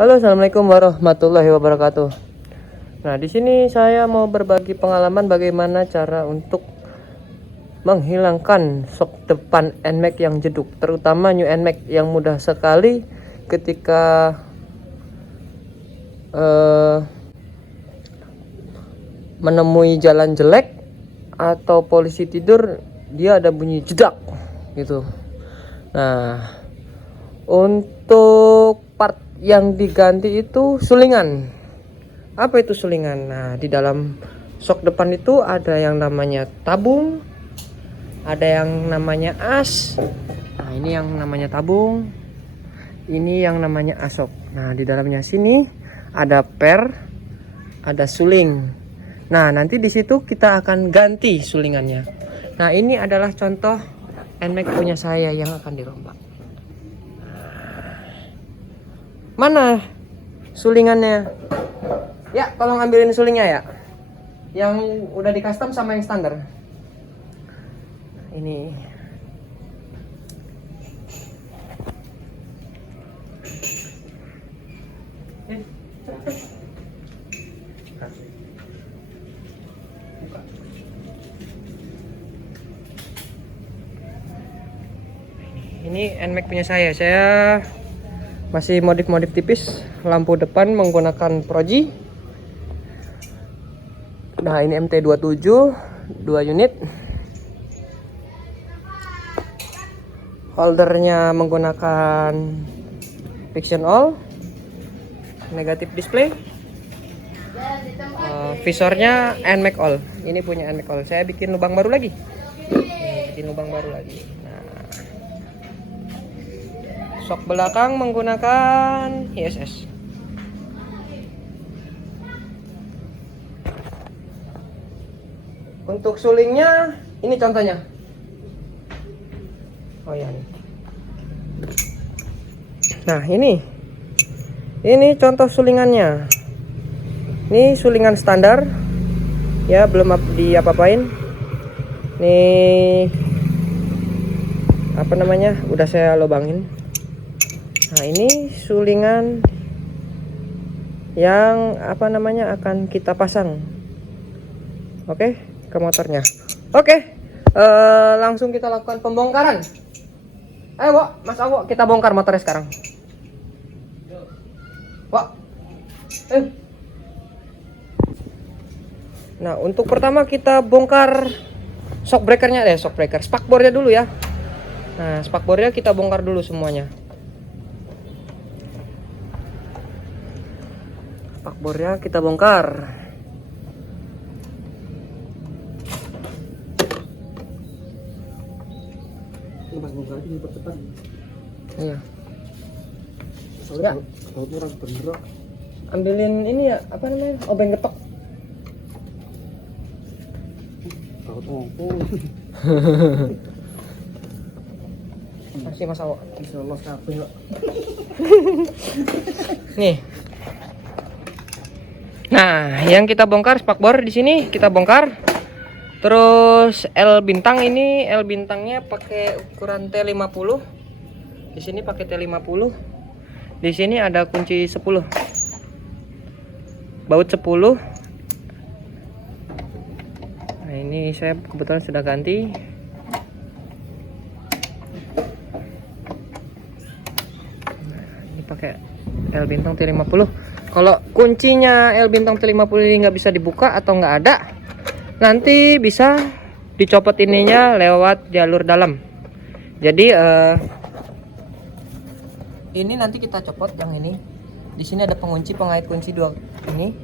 Halo, assalamualaikum warahmatullahi wabarakatuh. Nah, di sini saya mau berbagi pengalaman bagaimana cara untuk menghilangkan sok depan NMAX yang jeduk, terutama new NMAX yang mudah sekali ketika menemui jalan jelek atau polisi tidur, dia ada bunyi jedak gitu. Nah, untuk part yang diganti itu sulingan. Apa itu sulingan? Nah, di dalam sok depan itu ada yang namanya tabung, ada yang namanya as. Nah, ini yang namanya tabung, ini yang namanya asok. Nah, di dalamnya sini ada per, ada suling. Nah, nanti di situ kita akan ganti sulingannya. Nah, ini adalah contoh NMAX punya saya yang akan dirombak. Mana sulingannya? Ya, tolong ambilin sulingnya ya. Yang udah di custom sama yang standar. Ini. Ini NMAX punya saya. Saya masih modif-modif tipis. Lampu depan menggunakan Proji. Nah, ini MT27 2 unit. Holdernya menggunakan Fiction All. Negatif display. Visornya NMAX All. Ini punya NMAX All. Saya bikin lubang baru lagi. Bikin lubang baru lagi. Sok belakang menggunakan ISS. Untuk sulingnya ini contohnya. Oh ya nih. Nah, ini contoh sulingannya. Ini sulingan standar. Ya, belum diapa-apain. Nih apa namanya? Udah saya lubangin. Nah, ini sulingan yang apa namanya akan kita pasang, oke, ke motornya. Oke, langsung kita lakukan pembongkaran. Ayo, Wak, Mas Awo, kita bongkar motornya sekarang. Wak, Nah, untuk pertama kita bongkar shock breakernya, spakbornya dulu ya. Nah, spakbornya kita bongkar dulu semuanya. Spakbornya kita bongkar. Iya. Ya. Ambilin ini ya, apa namanya? Obeng getok. Masih Mas Awo. Insyaallah kabeh kok. Nih. Nah, yang kita bongkar spakbor di sini kita bongkar. Terus L bintang ini, L bintangnya pakai ukuran T50. Di sini pakai T50. Di sini ada kunci 10. Baut 10. Nah, ini saya kebetulan sudah ganti. Nah, ini pakai L bintang T50. Kalau kuncinya L bintang T50 ini nggak bisa dibuka atau nggak ada, nanti bisa dicopot ininya lewat jalur dalam. Jadi ini nanti kita copot yang ini. Di sini ada pengunci pengait kunci dua ini.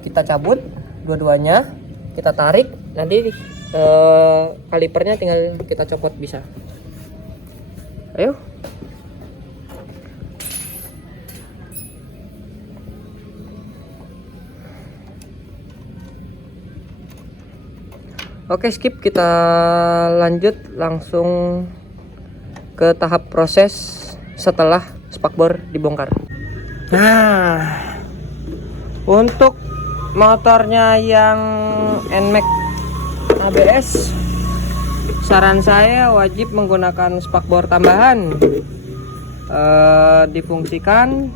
Kita cabut dua-duanya, kita tarik, nanti kalipernya tinggal kita copot bisa. Ayo. Oke, skip, kita lanjut langsung ke tahap proses setelah spakbor dibongkar. Nah, untuk motornya yang NMAX ABS, saran saya wajib menggunakan spakbor tambahan. difungsikan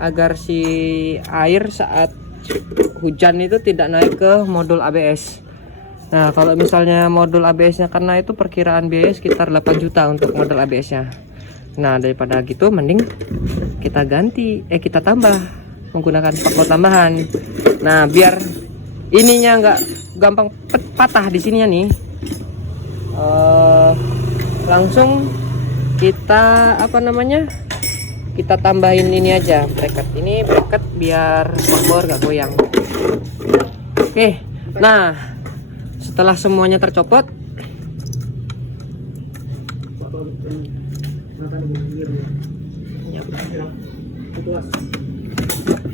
agar si air saat hujan itu tidak naik ke modul ABS. Nah, kalau misalnya modul ABS-nya, karena itu perkiraan biaya sekitar 8 juta untuk modul ABS-nya. Nah, daripada gitu mending kita kita tambah menggunakan spakbor tambahan. Nah, biar ininya nggak gampang patah di sininya nih. Langsung kita kita tambahin ini aja, bracket. Ini bracket biar spakbor nggak goyang. Oke. Nah, setelah semuanya tercopot,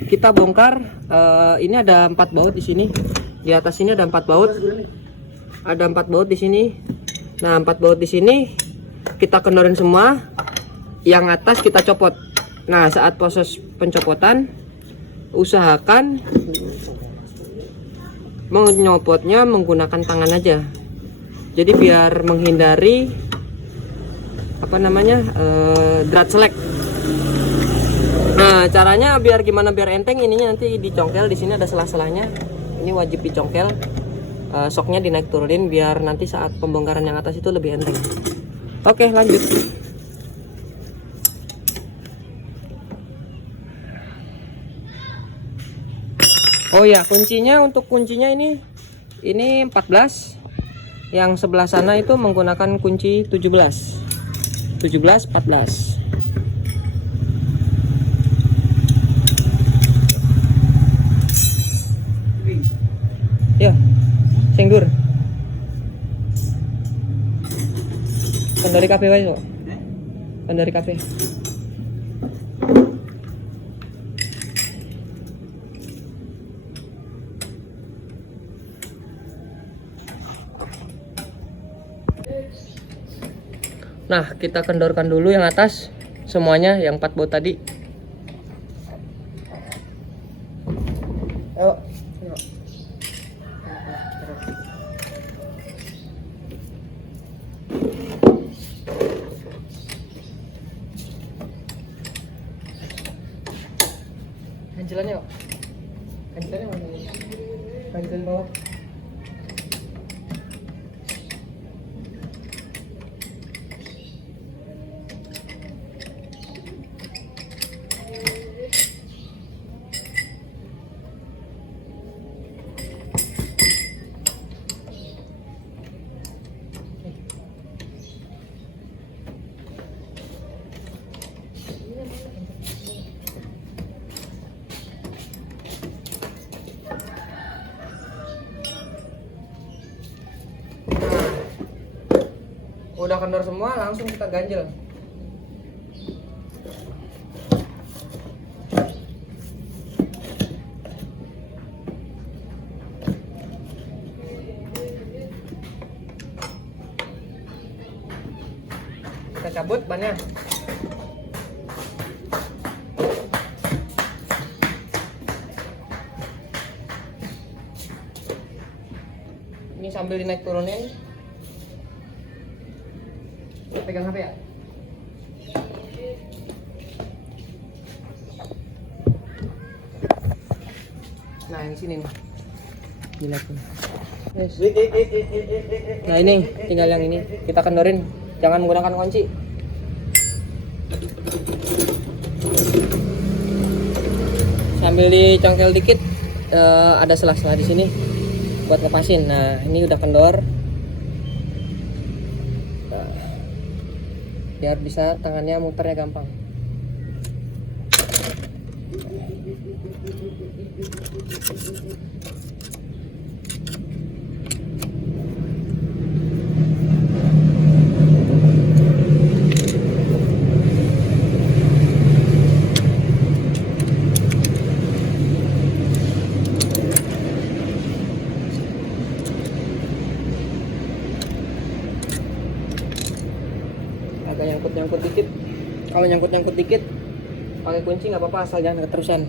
kita bongkar. Ini ada 4 baut di sini. Di atas ini ada 4 baut. Ada 4 baut di sini. Nah, 4 baut di sini kita kendorin semua. Yang atas kita copot. Nah, saat proses pencopotan usahakan menyopotnya menggunakan tangan aja. Jadi biar menghindari drat selek. Nah, caranya biar enteng, ininya nanti dicongkel. Di sini ada sela-selanya. Ini wajib dicongkel. Soknya dinaik turunin biar nanti saat pembongkaran yang atas itu lebih enteng. Oke, lanjut. Oh ya, untuk kuncinya ini 14. Yang sebelah sana itu menggunakan kunci 17, 14. Ya, sengdur. Kan dari kafe wae, kok. Kan dari kafe. Nah, kita kendorkan dulu yang atas semuanya, yang 4 baut tadi. Ayo. Kancelannya, yuk. Kancelannya mana? Kancelan bawah. Udah kendor semua, langsung kita ganjel. Kita cabut bannya. Ini sambil dinaik turunin. Pegang HP ya. Nah, yang sini nih. Dilihat nih. Yes. Nah, ini tinggal yang ini kita kendorin, jangan menggunakan kunci. Sambil dicongkel dikit, ada sela-sela di sini buat lepasin. Nah, ini udah kendor. Biar bisa tangannya muternya gampang. Agak nyangkut dikit. Kalau nyangkut dikit pakai kunci nggak apa-apa, asal jangan keterusan.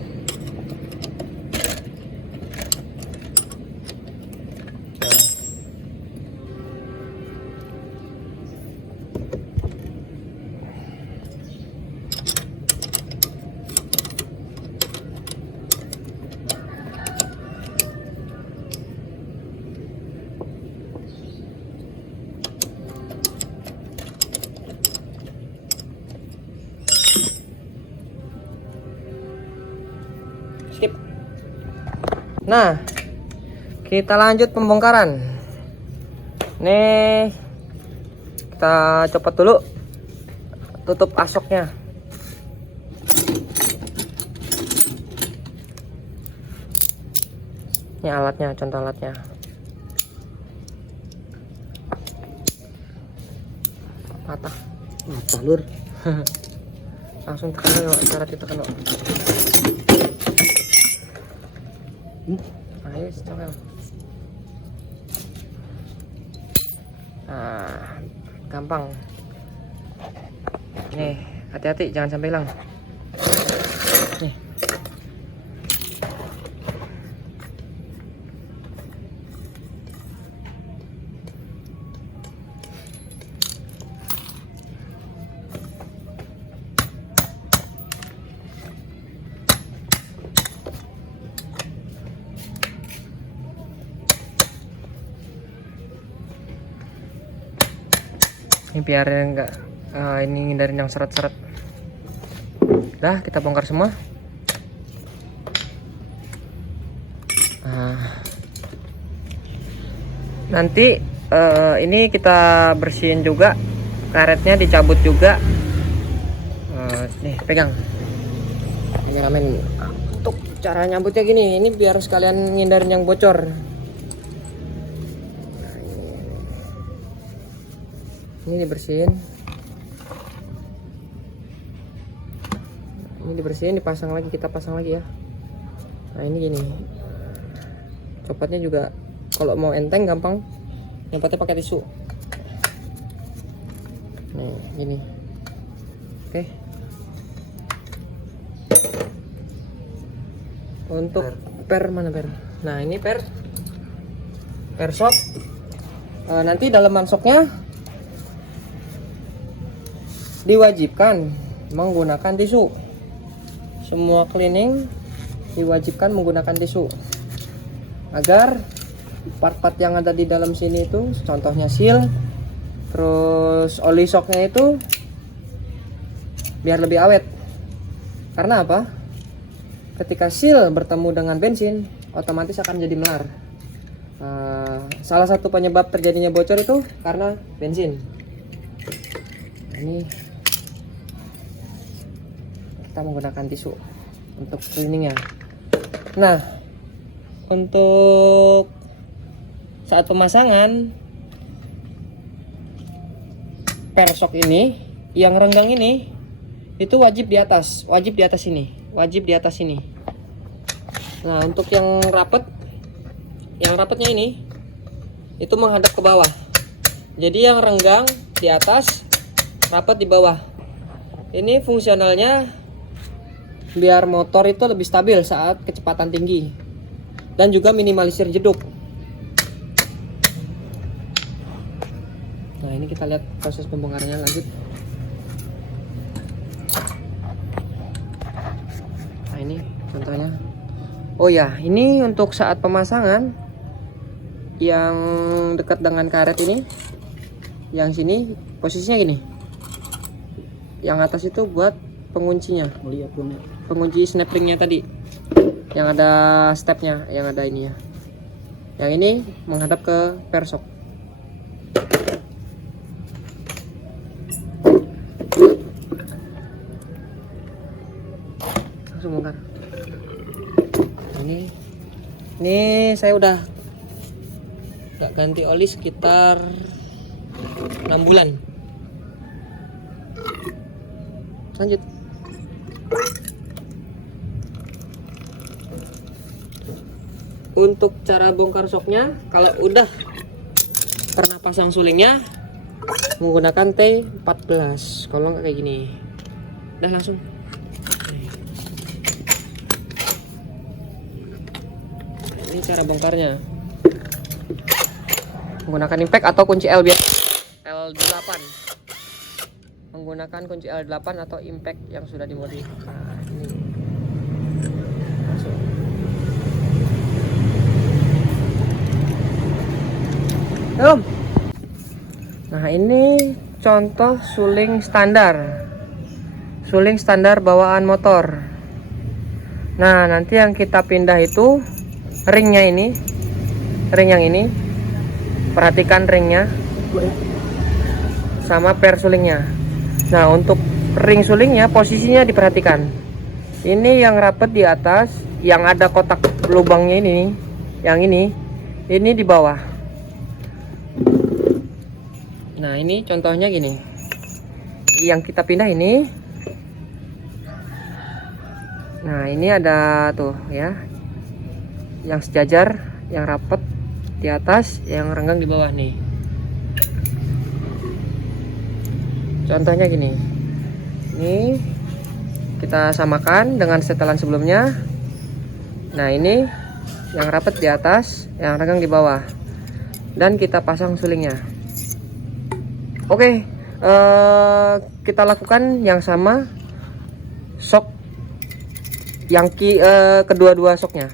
Sip. Nah, kita lanjut pembongkaran. Nih, kita copot dulu tutup asoknya. Ini alatnya, contoh alatnya. Patah. Patah lur. Langsung tekan yuk, cara ditekan yuk. Ayo, coba. Nah, gampang. Nih, hati-hati jangan sampai hilang. Nih. Ini biar enggak ini hindarin yang seret-seret. Dah, kita bongkar semua. Nanti ini kita bersihin juga, karetnya dicabut juga. Nih, pegang. Kameramen, untuk cara nyambutnya gini, ini biar sekalian ngindarin yang bocor. Ini dibersihin, dipasang lagi, kita pasang lagi ya. Nah ini gini, copotnya juga kalau mau enteng gampang, nyopotnya pakai tisu. Nih gini, oke. Untuk per mana per? Nah ini per sok. Nanti dalaman soknya diwajibkan menggunakan tisu. Semua cleaning diwajibkan menggunakan tisu agar part-part yang ada di dalam sini itu, contohnya seal, terus oli shocknya itu biar lebih awet. Karena apa? Ketika seal bertemu dengan bensin, otomatis akan jadi melar. Salah satu penyebab terjadinya bocor itu karena bensin. Ini kita menggunakan tisu untuk cleaningnya. Nah, untuk saat pemasangan persok ini, yang renggang ini itu wajib di atas ini. Nah, untuk yang rapatnya ini itu menghadap ke bawah. Jadi yang renggang di atas, rapat di bawah. Ini fungsionalnya biar motor itu lebih stabil saat kecepatan tinggi dan juga minimalisir jeduk. Nah ini kita lihat proses pembongkarannya lanjut. Nah ini contohnya. Oh ya, ini untuk saat pemasangan yang dekat dengan karet ini, yang sini posisinya gini. Yang atas itu buat penguncinya, pengunci snap ringnya tadi, yang ada stepnya, yang ada ini ya. Yang ini menghadap ke persok. Langsung bongkar. Ini saya udah gak ganti oli sekitar 6 bulan. Lanjut. Untuk cara bongkar shocknya, kalau udah pernah pasang sulingnya menggunakan T14, kalau nggak kayak gini. Udah langsung. Ini cara bongkarnya. Menggunakan impact atau kunci L biasa. L8. Menggunakan kunci L8 atau impact yang sudah dimodif. Nah, ini. Langsung. Belum. Nah, ini contoh suling standar. Suling standar bawaan motor. Nah, nanti yang kita pindah itu ringnya ini, ring yang ini. Perhatikan ringnya sama per sulingnya. Nah, untuk ring sulingnya posisinya diperhatikan. Ini yang rapet di atas, yang ada kotak lubangnya ini, yang ini di bawah. Nah, ini contohnya gini. Yang kita pindah ini. Nah, ini ada tuh ya. Yang sejajar, yang rapet di atas, yang renggang di bawah nih. Contohnya gini. Ini kita samakan dengan setelan sebelumnya. Nah, ini yang rapet di atas, yang renggang di bawah. Dan kita pasang sulingnya. Oke, kita lakukan yang sama sok yang kedua-dua soknya.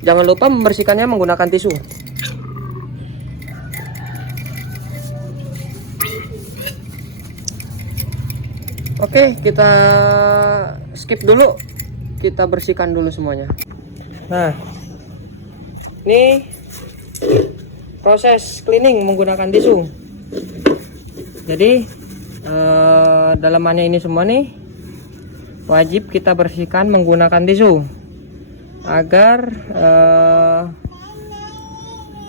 Jangan lupa membersihkannya menggunakan tisu. Oke, kita skip dulu. Kita bersihkan dulu semuanya. Nah, ini proses cleaning menggunakan tisu. Jadi dalamannya ini semua nih wajib kita bersihkan menggunakan tisu agar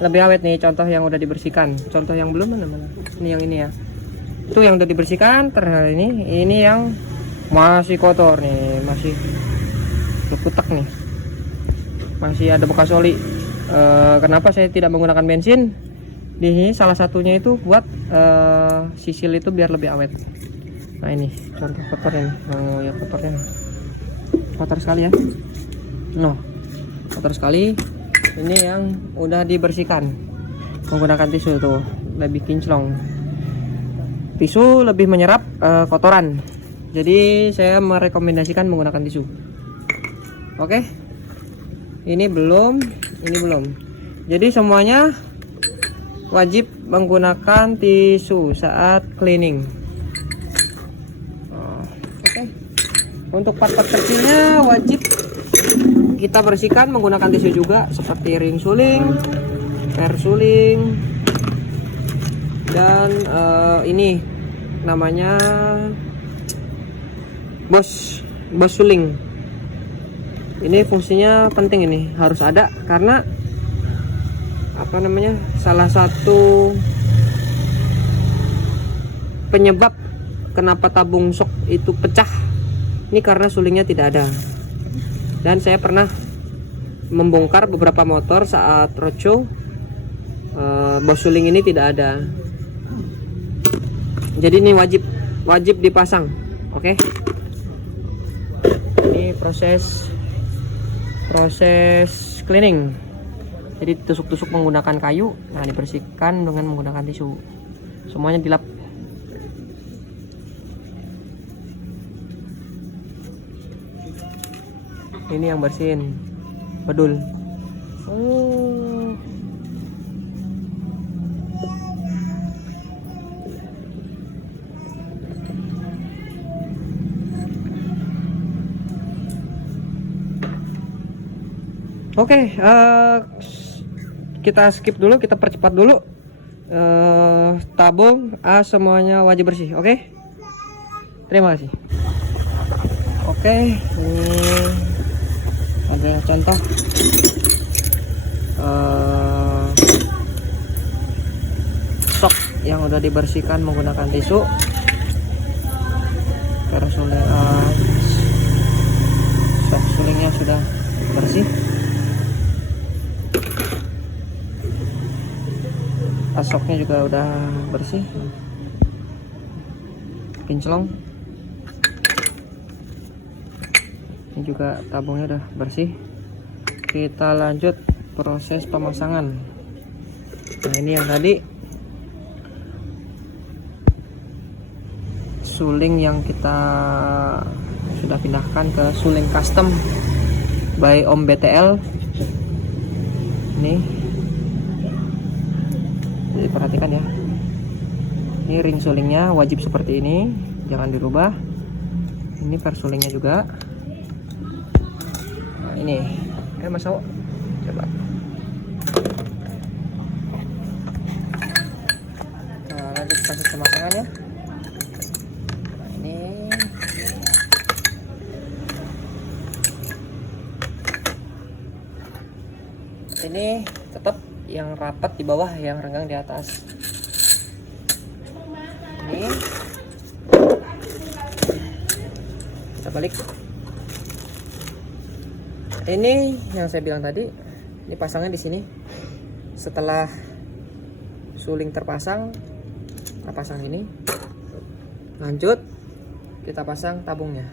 lebih awet nih. Contoh yang udah dibersihkan, contoh yang belum mana? Ini yang ini ya. Itu yang udah dibersihkan. Terhadap ini yang masih kotor nih, masih berkutak nih, masih ada bekas oli. Kenapa saya tidak menggunakan bensin? Di sini salah satunya itu buat sisil itu biar lebih awet. Nah, ini contoh kotornya nih. Oh ya, kotornya kotor sekali ya. No, kotor sekali. Ini yang udah dibersihkan menggunakan tisu tuh, lebih kinclong. Tisu lebih menyerap kotoran. Jadi saya merekomendasikan menggunakan tisu. Oke. Ini belum, ini belum. Jadi semuanya wajib menggunakan tisu saat cleaning. Oke. Untuk part-part kecilnya wajib kita bersihkan menggunakan tisu juga, seperti ring suling, per suling, dan ini namanya bos suling. Ini fungsinya penting, ini harus ada karena apa namanya, salah satu penyebab kenapa tabung shock itu pecah ini karena sulingnya tidak ada. Dan saya pernah membongkar beberapa motor saat roadshow, bos suling ini tidak ada. Jadi ini wajib dipasang. Oke. Ini proses cleaning. Jadi tusuk-tusuk menggunakan kayu. Nah, dibersihkan dengan menggunakan tisu. Semuanya dilap. Ini yang bersihin bedul. Oke, kita skip dulu, kita percepat dulu. Tabung semuanya wajib bersih. Oke, terima kasih. Oke, ini ada contoh sok yang udah dibersihkan menggunakan tisu. Terus sok sulingnya sudah bersih. Asoknya juga udah bersih, kinclong. Ini juga tabungnya udah bersih. Kita lanjut proses pemasangan. Nah, ini yang tadi suling yang kita sudah pindahkan ke suling custom by Om BTL. Ini perhatikan ya, ini ring sulingnya wajib seperti ini, jangan dirubah. Ini per sulingnya juga. ini Mas Sawo, coba. Nah, lanjut proses pemasangan ya. Nah, ini tetap yang rapat di bawah, yang renggang di atas. Ini kita balik. Ini yang saya bilang tadi, ini pasangnya di sini. Setelah suling terpasang, kita pasang ini. Lanjut kita pasang tabungnya.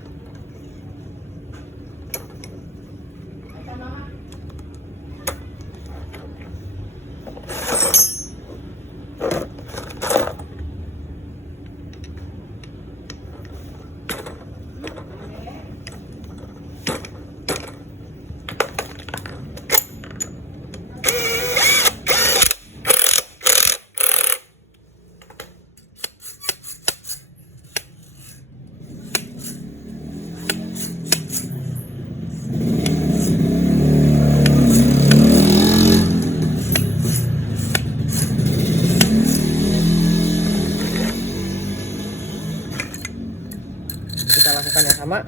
Kita lakukan yang sama.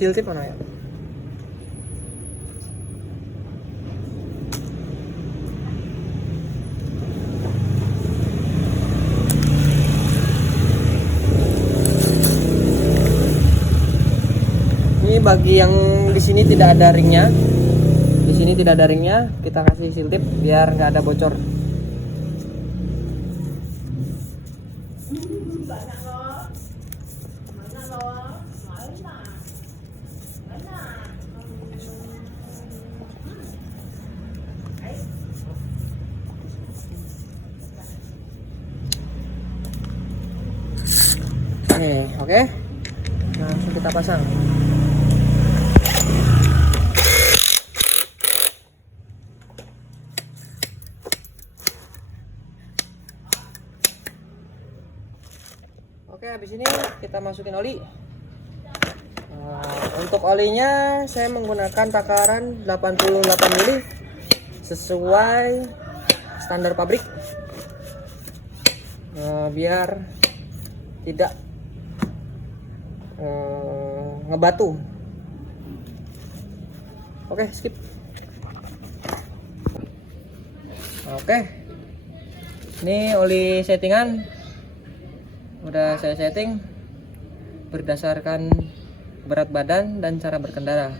Seal tip mana ya? Ini bagi yang di sini tidak ada ringnya, di sini tidak ada ringnya, kita kasih seal tip biar nggak ada bocor. Nih, oke. Langsung kita pasang. Oke, habis ini kita masukin oli. Untuk olinya saya menggunakan takaran 88 mili sesuai standar pabrik, biar tidak ngebatu. Oke, skip. Oke, ini oli settingan udah saya setting berdasarkan berat badan dan cara berkendara.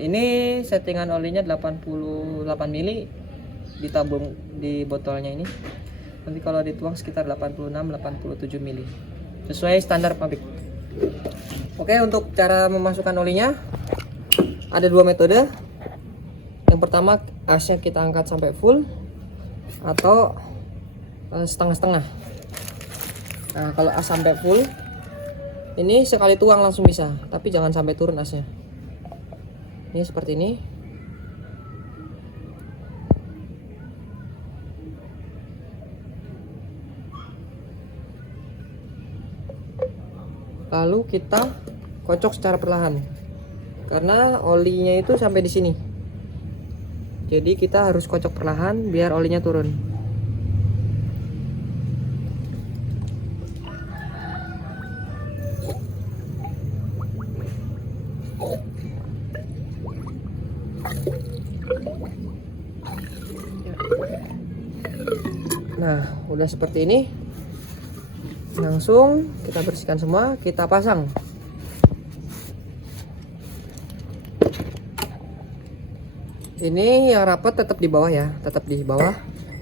Ini settingan olinya 88 mili ditabung di botolnya ini. Nanti kalau dituang sekitar 86-87 mili sesuai standar pabrik. Oke, untuk cara memasukkan olinya ada dua metode. Yang pertama, asnya kita angkat sampai full atau setengah-setengah. Nah, kalau as sampai full, ini sekali tuang langsung bisa, tapi jangan sampai turun asnya. Ini seperti ini. Lalu kita kocok secara perlahan, karena olinya itu sampai di sini. Jadi kita harus kocok perlahan biar olinya turun. Nah, udah seperti ini. Langsung kita bersihkan semua, kita pasang. Ini yang rapat tetap di bawah ya, tetap di bawah.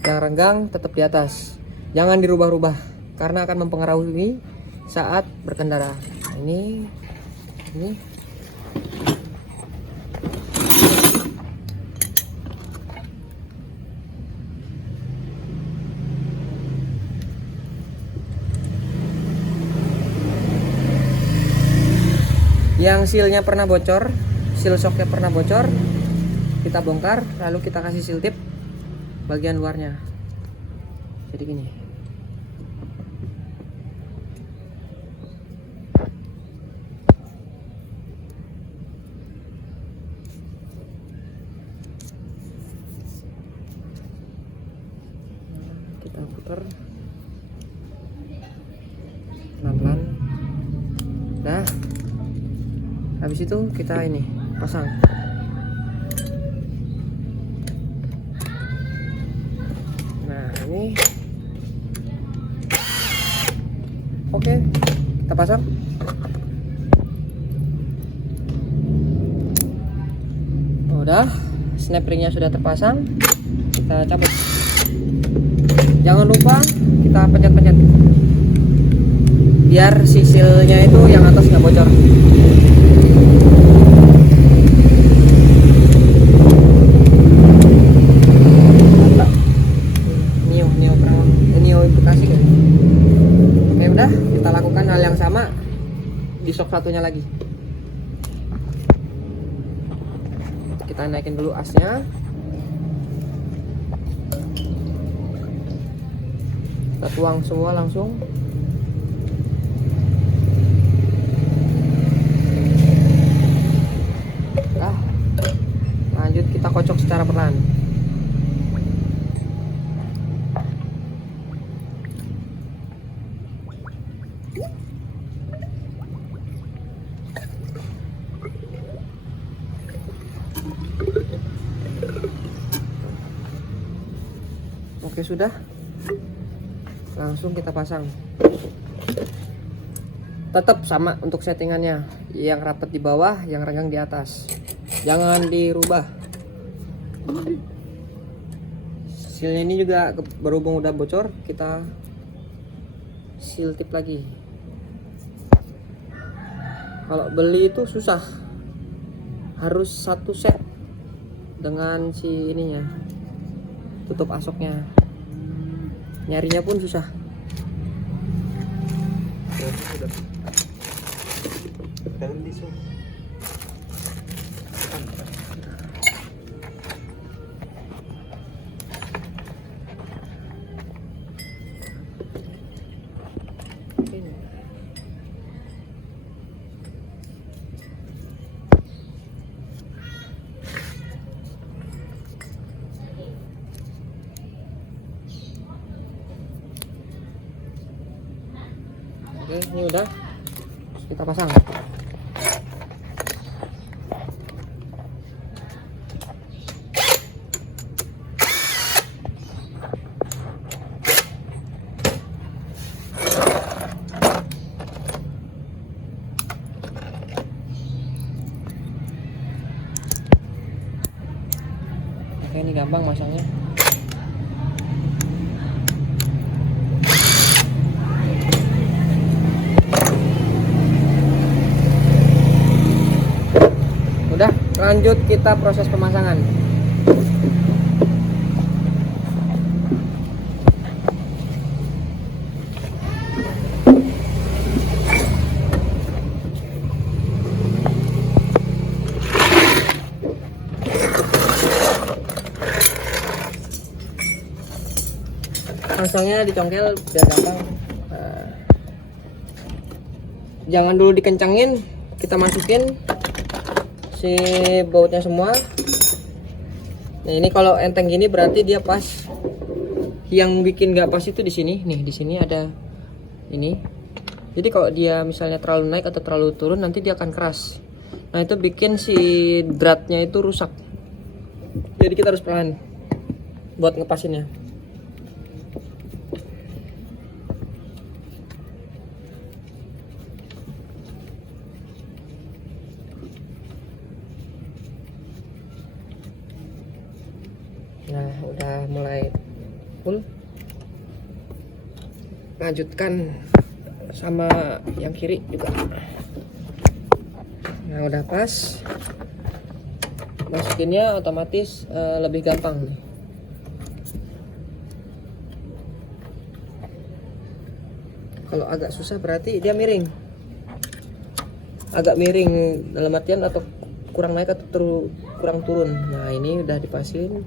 Yang renggang tetap di atas. Jangan dirubah-rubah karena akan mempengaruhi saat berkendara. Nah, ini. Yang sealnya pernah bocor, seal shocknya pernah bocor, kita bongkar lalu kita kasih seal tip bagian luarnya. Jadi gini. Kita putar pelan-pelan. Dah. Habis itu kita ini pasang. Nah, ini oke, kita pasang. Udah, snap ringnya sudah terpasang. Kita cabut. Jangan lupa kita pencet-pencet biar si sealnya itu yang atas nggak bocor. Udah, kita lakukan hal yang sama di shock satunya lagi. Kita naikin dulu asnya. Kita tuang semua langsung. Nah, lanjut kita kocok secara perlahan. Oke, sudah. Langsung kita pasang. Tetap sama untuk settingannya. Yang rapat di bawah, yang renggang di atas. Jangan dirubah. Sealnya ini juga berhubung udah bocor, kita seal tip lagi. Kalau beli itu susah. Harus satu set dengan si ininya. Tutup asoknya. Nyarinya pun susah. Oke, ini udah. Terus kita pasang. Oke, ini gampang masangnya. Udah, lanjut kita proses pemasangan. Pasangnya dicongkel biar gampang. Jangan dulu dikencangin, kita masukin si bautnya semua. Nah, ini kalau enteng gini berarti dia pas. Yang bikin nggak pas itu di sini. Nih, di sini ada ini. Jadi kalau dia misalnya terlalu naik atau terlalu turun, nanti dia akan keras. Nah, itu bikin si dratnya itu rusak. Jadi kita harus pelan buat ngepasinnya. Nah, udah mulai full. Lanjutkan sama yang kiri juga. Nah, udah pas. Masukinnya otomatis lebih gampang nih. Kalau agak susah berarti dia miring. agak miring, dalam artian atau kurang naik atau kurang turun. Nah ini udah dipasin.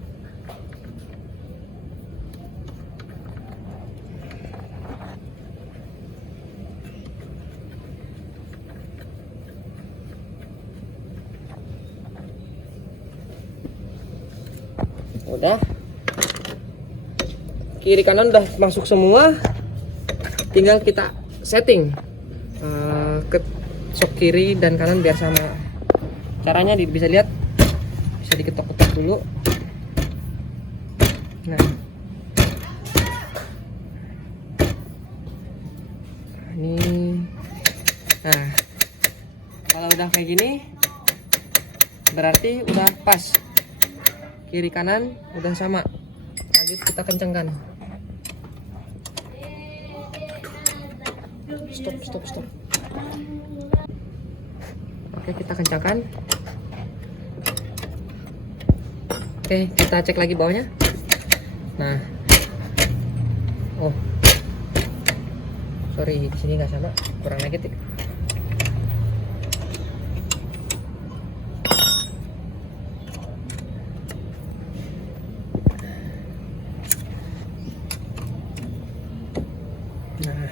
Udah, kiri kanan udah masuk semua, tinggal kita setting ke sok kiri dan kanan biar sama. Caranya bisa lihat, bisa diketok-ketok dulu. Nah ini, nah kalau udah kayak gini berarti udah pas, kiri kanan udah sama. Lanjut kita kencangkan. Stop. Oke, kita kencangkan. Oke, kita cek lagi bawahnya. Nah, oh sorry, di sini nggak sama, kurang negatif. Nah,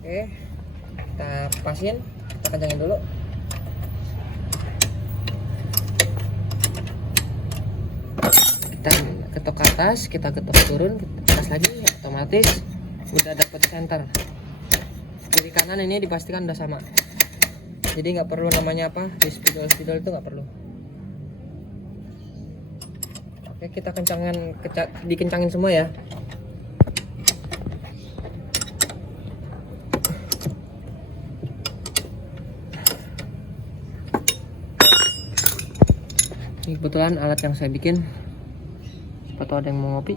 oke, kita pasin, kita kencangin dulu. Kita ketok ke atas, kita ketok turun, kita atas lagi, otomatis udah dapet center. Kiri kanan ini dipastikan udah sama, jadi nggak perlu namanya apa, di spidol itu nggak perlu. Oke, kita dikencangin semua ya. Ini kebetulan alat yang saya bikin, siapa tahu ada yang mau ngopi.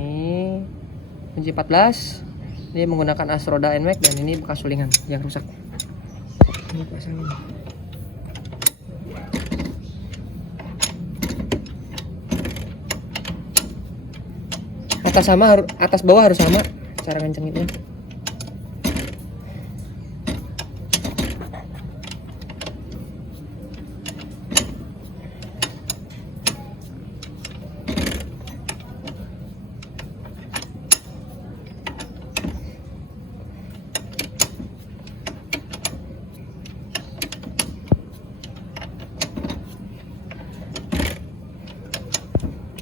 Ini kunci 14, ini menggunakan as roda NMAX, dan ini bekas sulingan yang rusak. Ini pasangin. Atas bawah harus sama cara ngencenginnya.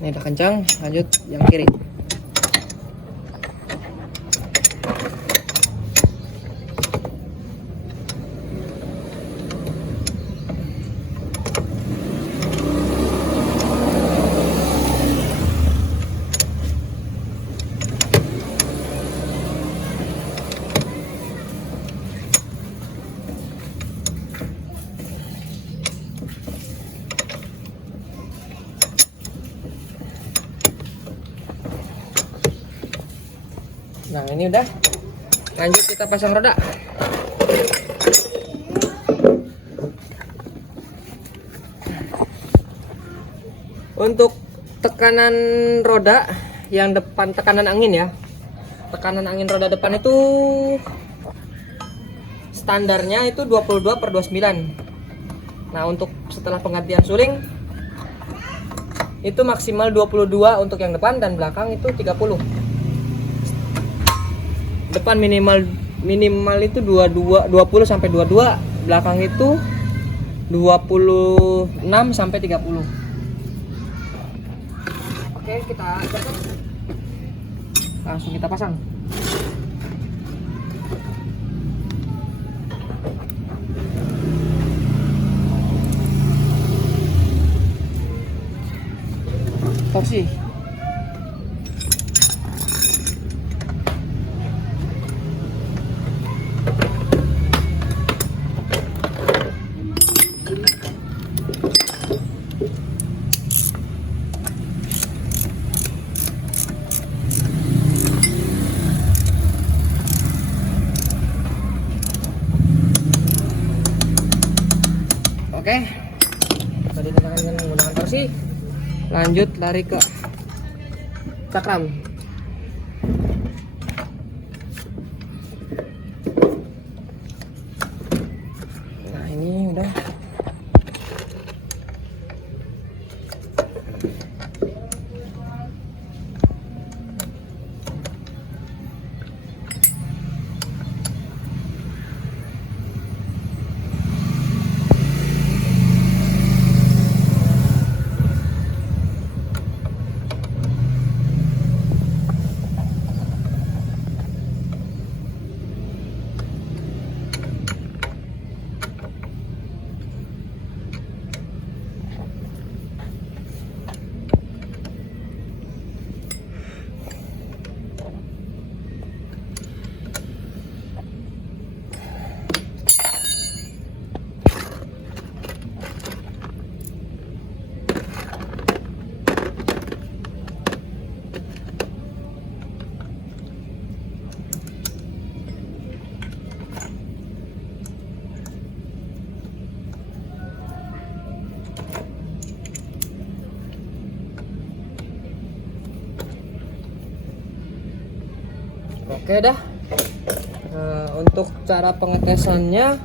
Ini udah kencang, lanjut yang kiri. Nah ini udah, lanjut kita pasang roda. Untuk tekanan roda yang depan, tekanan angin ya, tekanan angin roda depan itu standarnya itu 22/29. Nah untuk setelah penggantian suling itu maksimal 22 untuk yang depan, dan belakang itu 30. Depan minimal itu 20 sampai 22, belakang itu 26 sampai 30. Oke, kita catat. Langsung kita pasang. Torsi. Oke, tadi dengan menggunakan torsi, lanjut lari ke cakram. Oke dah. Untuk cara pengetesannya,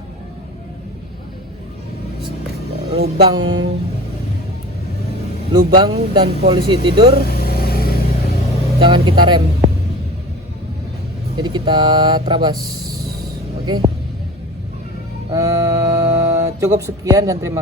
lubang dan polisi tidur jangan kita rem, jadi kita terabas. Oke. Cukup sekian dan terima kasih.